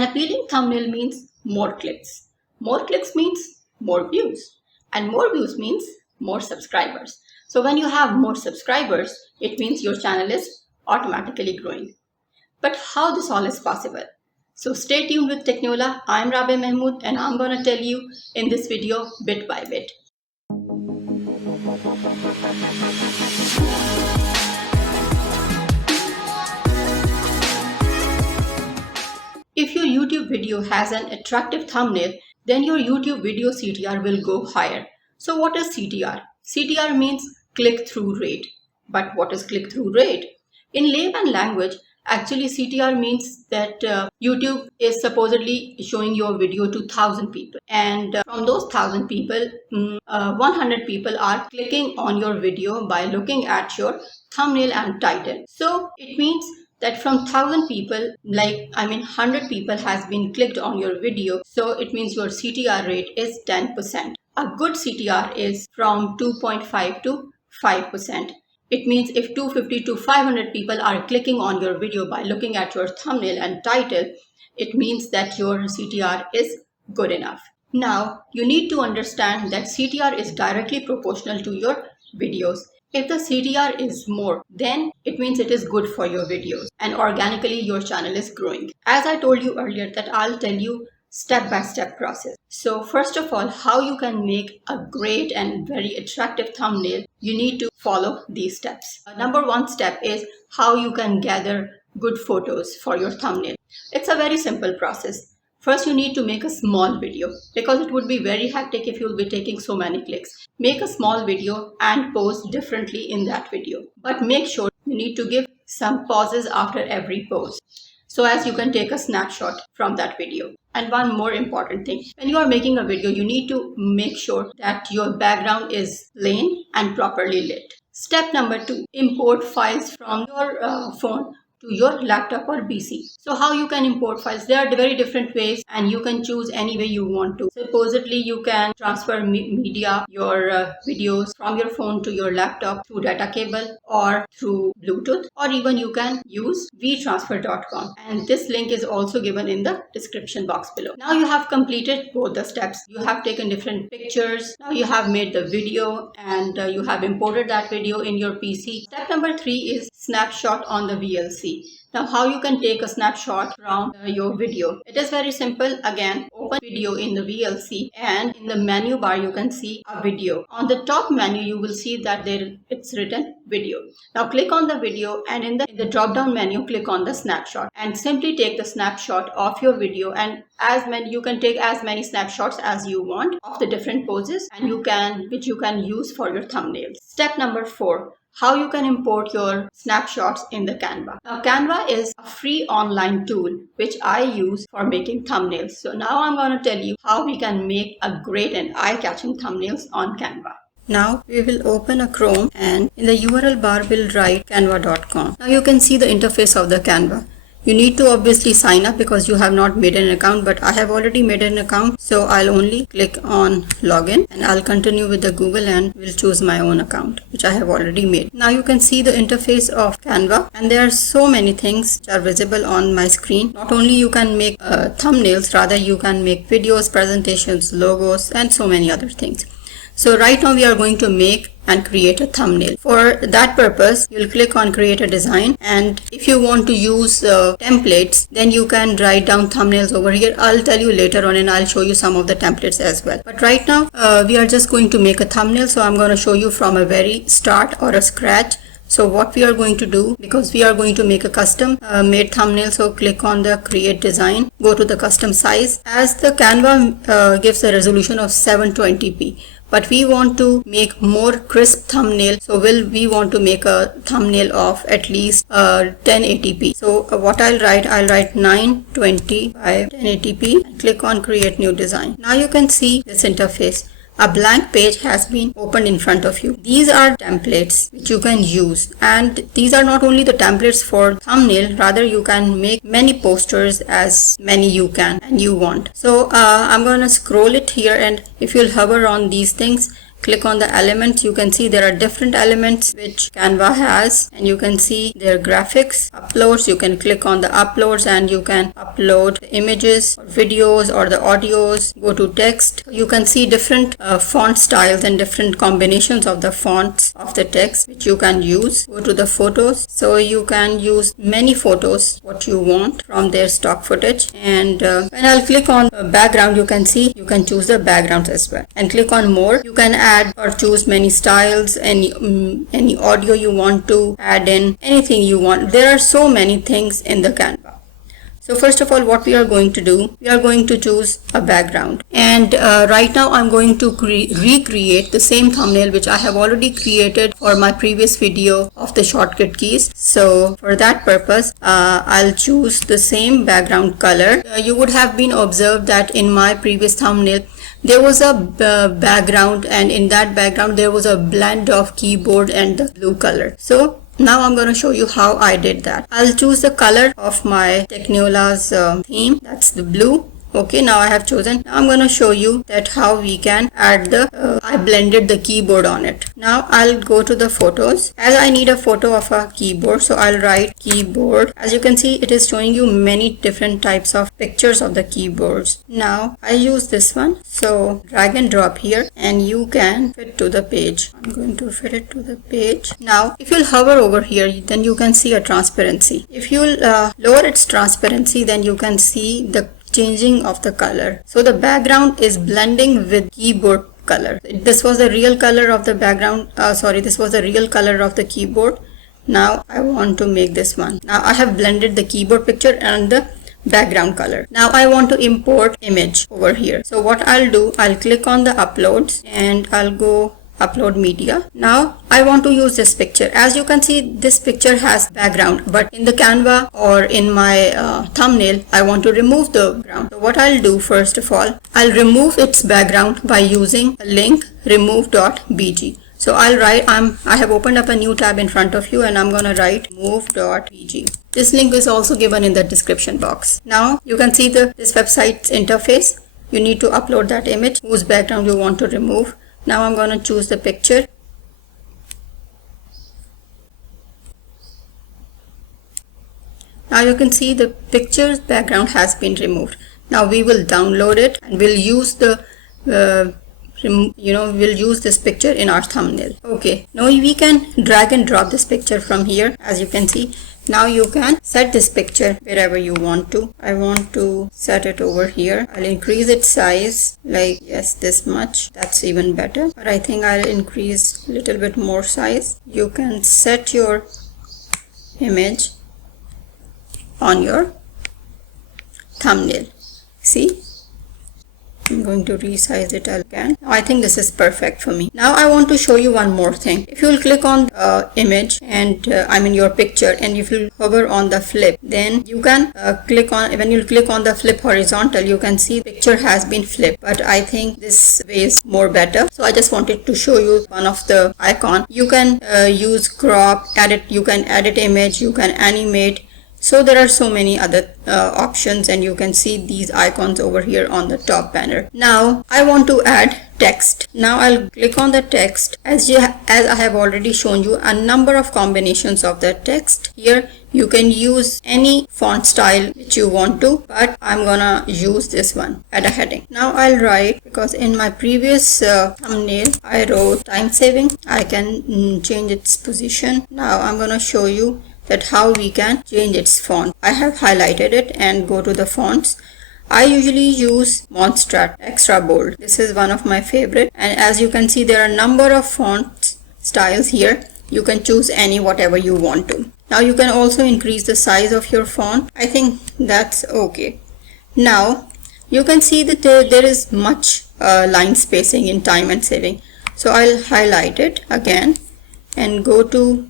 An appealing thumbnail means more clicks. More clicks means more views. And more views means more subscribers. So when you have more subscribers, it means your channel is automatically growing. But how this all is possible? So stay tuned with Techneola. I'm Rabia Mahmood and I'm going to tell you in this video bit by bit. If your YouTube video has an attractive thumbnail, then your YouTube video CTR will go higher. So what is CTR? CTR means click-through rate. But what is click-through rate? In layman language, actually CTR means that YouTube is supposedly showing your video to 1,000 people. And from those 1,000 people, 100 people are clicking on your video by looking at your thumbnail and title. So it means that from 1,000 people, 100 people has been clicked on your video. So it means your CTR rate is 10%. A good CTR is from 2.5 to 5%. It means if 250 to 500 people are clicking on your video by looking at your thumbnail and title, it means that your CTR is good enough. Now, you need to understand that CTR is directly proportional to your videos. If the CTR is more, then it means it is good for your videos and organically your channel is growing. As I told you earlier that I'll tell you step-by-step process. So first of all, how you can make a great and very attractive thumbnail, you need to follow these steps. Number one step is how you can gather good photos for your thumbnail. It's a very simple process. First, you need to make a small video because it would be very hectic if you'll be taking so many clicks. Make a small video and post differently in that video. But make sure you need to give some pauses after every pose, so as you can take a snapshot from that video. And one more important thing, when you are making a video, you need to make sure that your background is plain and properly lit. Step number 2, import files from your phone to your laptop or PC. So how you can import files? There are very different ways and you can choose any way you want to. Supposedly you can transfer media, your videos from your phone to your laptop through data cable or through Bluetooth, or even you can use vtransfer.com, and this link is also given in the description box below. Now you have completed both the steps. You have taken different pictures. Now you have made the video and you have imported that video in your PC. Step number 3 is snapshot on the VLC. Now how you can take a snapshot from your video? It is very simple. Again, open video in the VLC and in the menu bar you can see a video. On the top menu you will see that it's written video. Now click on the video and in the drop down menu click on the snapshot and simply take the snapshot of your video, and you can take as many snapshots as you want of the different poses and which you can use for your thumbnails. Step number 4. How you can import your snapshots in the Canva. Now Canva is a free online tool which I use for making thumbnails. So now I'm going to tell you how we can make a great and eye-catching thumbnails on Canva. Now we will open a Chrome and in the URL bar we'll write canva.com. Now you can see the interface of the Canva. You need to obviously sign up because you have not made an account, but I have already made an account. So I'll only click on login and I'll continue with the Google and will choose my own account, which I have already made. Now you can see the interface of Canva and there are so many things which are visible on my screen. Not only you can make thumbnails, rather you can make videos, presentations, logos and so many other things. So right now we are going to make and create a thumbnail. For that purpose, you'll click on create a design, and if you want to use templates, then you can write down thumbnails over here. I'll tell you later on and I'll show you some of the templates as well. But right now we are just going to make a thumbnail, so I'm going to show you from a very start or a scratch. So what we are going to do, because we are going to make a custom made thumbnail, so click on the create design, go to the custom size. As the Canva gives a resolution of 720p, but we want to make more crisp thumbnail, so we want to make a thumbnail of at least 1080p. So what I'll write 920 by 1080p and click on create new design. Now you can see this interface. A blank page has been opened in front of you. These are templates which you can use, and these are not only the templates for thumbnail, rather you can make many posters as many you can and you want. So I'm going to scroll it here, and if you'll hover on these things, click on the elements, you can see there are different elements which Canva has, and you can see their graphics. Uploads, you can click on the uploads and you can upload the images or videos or the audios. Go to text, you can see different font styles and different combinations of the fonts of the text which you can use. Go to the photos, so you can use many photos what you want from their stock footage. And when I'll click on background, you can see you can choose the backgrounds as well, and click on more. You can add or choose many styles, any audio you want to add in, anything you want. There are so many things in the Canva. So first of all, what we are going to do, we are going to choose a background, and right now I'm going to recreate the same thumbnail which I have already created for my previous video of the shortcut keys. So for that purpose, I'll choose the same background color. You would have been observed that in my previous thumbnail there was a background, and in that background there was a blend of keyboard and the blue color. So now I'm going to show you how I did that. I'll choose the color of my Techneola's theme, that's the blue. Okay, now I have chosen. Now I'm going to show you that how we can add the I blended the keyboard on it. Now I'll go to the photos, as I need a photo of a keyboard, so I'll write keyboard. As you can see, it is showing you many different types of pictures of the keyboards. Now I use this one, so drag and drop here and you can fit to the page. I'm going to fit it to the page. Now if you'll hover over here, then you can see a transparency. If you'll lower its transparency, then you can see the changing of the color. So the background is blending with keyboard color. This was the real color of the background, this was the real color of the keyboard. Now I want to make this one. Now I have blended the keyboard picture and the background color. Now I want to import image over here. So what I'll do, I'll click on the uploads and I'll go upload media. Now I want to use this picture. As you can see, this picture has background, but in the Canva or in my thumbnail, I want to remove the background. So what I'll do, first of all, I'll remove its background by using a link remove.bg. So I'll write, I have opened up a new tab in front of you and I'm going to write move.bg. This link is also given in the description box. Now you can see this website's interface. You need to upload that image whose background you want to remove. Now I'm going to choose the picture. Now you can see the picture's background has been removed. Now we will download it and we'll use the we'll use this picture in our thumbnail. Okay, now we can drag and drop this picture from here. As you can see, now you can set this picture wherever you want to. I want to set it over here. I'll increase its size, like, yes, this much. That's even better. But I think I'll increase a little bit more size. You can set your image on your thumbnail. See? I'm going to resize it again. I think this is perfect for me. Now I want to show you one more thing. If you will click on image and your picture, and if you hover on the flip, then you can click on, when you click on the flip horizontal, you can see picture has been flipped. But I think this way is more better. So I just wanted to show you one of the icon. You can use crop, edit, you can edit image, you can animate. So there are so many other options, and you can see these icons over here on the top banner. Now I want to add text. Now I'll click on the text. As I have already shown you a number of combinations of the text. Here you can use any font style which you want to, but I'm gonna use this one, add a heading. Now I'll write, because in my previous thumbnail I wrote time saving. I can change its position. Now I'm gonna show you that how we can change its font. I have highlighted it and go to the fonts. I usually use Montserrat extra bold. This is one of my favorite, and as you can see, there are a number of font styles here. You can choose any, whatever you want to. Now you can also increase the size of your font. I think that's okay. Now you can see that there is much line spacing in time and saving. So I'll highlight it again and go to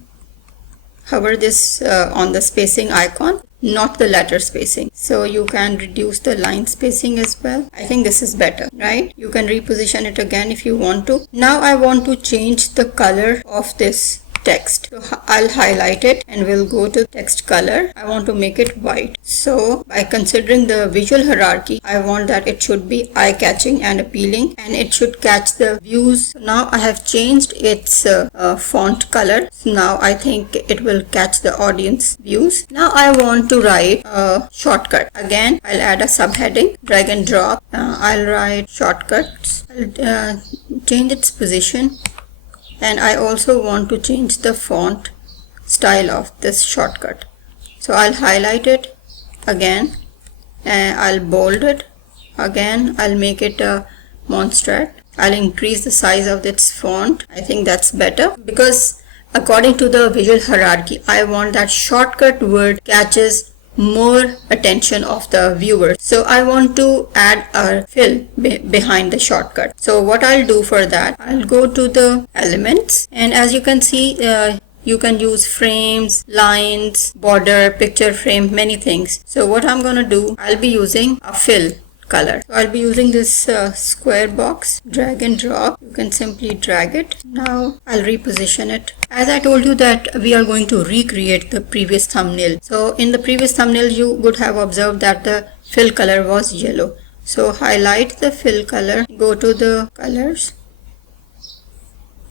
hover this on the spacing icon, not the letter spacing. So you can reduce the line spacing as well. I think this is better, right? You can reposition it again if you want to. Now I want to change the color of this text. So I'll highlight it and we'll go to text color. I want to make it white. So by considering the visual hierarchy, I want that it should be eye-catching and appealing, and it should catch the views. So now I have changed its font color. So now I think it will catch the audience views. Now I want to write a shortcut. Again, I'll add a subheading, drag and drop. I'll write shortcuts. I'll change its position, and I also want to change the font style of this shortcut. So I'll highlight it again, and I'll bold it again. I'll make it a monstrat. I'll increase the size of its font. I think that's better, because according to the visual hierarchy, I want that shortcut word catches more attention of the viewer. So I want to add a fill behind the shortcut. So what I'll do for that, I'll go to the elements, and as you can see, you can use frames, lines, border, picture frame, many things. So what I'm gonna do, I'll be using a fill color. So I'll be using this square box, drag and drop. You can simply drag it. Now I'll reposition it. As I told you that we are going to recreate the previous thumbnail. So in the previous thumbnail, you would have observed that the fill color was yellow. So highlight the fill color, go to the colors,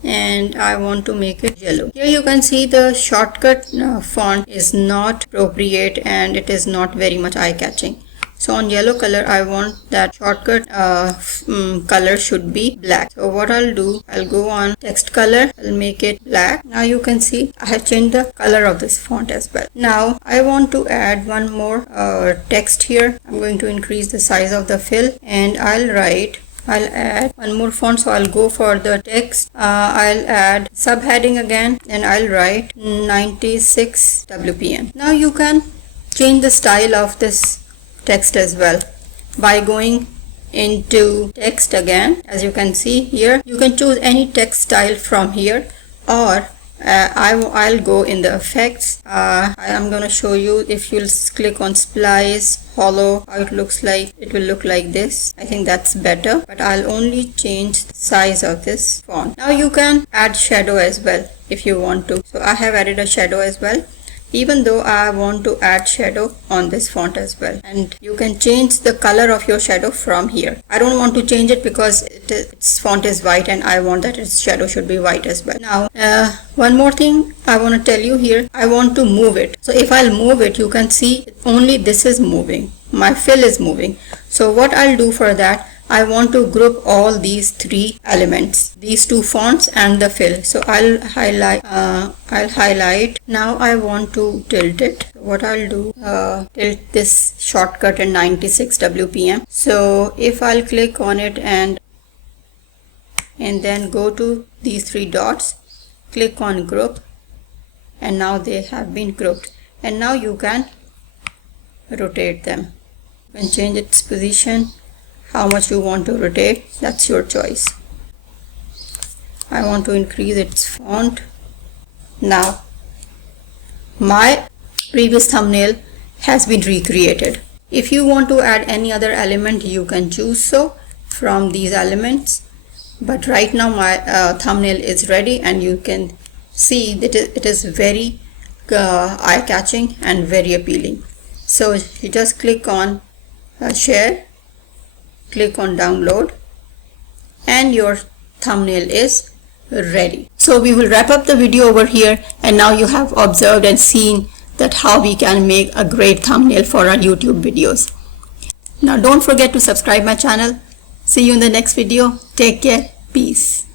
and I want to make it yellow. Here you can see the shortcut font is not appropriate and it is not very much eye-catching. So on yellow color, I want that shortcut color should be black. So what I'll do, I'll go on text color, I'll make it black. Now you can see I have changed the color of this font as well. Now I want to add one more text here. I'm going to increase the size of the fill, and I'll add one more font. So I'll go for the text. I'll add subheading again, and I'll write 96 WPM. Now you can change the style of this text as well by going into text again. As you can see here, you can choose any text style from here, or I'll go in the effects. I am going to show you. If you'll click on splice hollow, how it looks like, it will look like this. I think that's better, but I'll only change the size of this font. Now you can add shadow as well if you want to. So I have added a shadow as well, even though I want to add shadow on this font as well. And you can change the color of your shadow from here. I don't want to change it because its font is white and I want that its shadow should be white as well. Now one more thing I want to tell you here, I want to move it. So if I'll move it, you can see only this is moving, my fill is moving. So what I'll do for that, I want to group all these three elements, these two fonts and the fill. So I'll highlight. Now I want to tilt it. What I'll do, tilt this shortcut at 96 WPM. So if I'll click on it and then go to these three dots, click on group, and now they have been grouped. And now you can rotate them. You can change its position. How much you want to rotate, that's your choice. I want to increase its font. Now my previous thumbnail has been recreated. If you want to add any other element, you can choose so from these elements, but right now my thumbnail is ready, and you can see that it is very eye-catching and very appealing. So you just click on share, click on download, and your thumbnail is ready. So we will wrap up the video over here, and now you have observed and seen that how we can make a great thumbnail for our YouTube videos. Now don't forget to subscribe my channel. See you in the next video. Take care. Peace.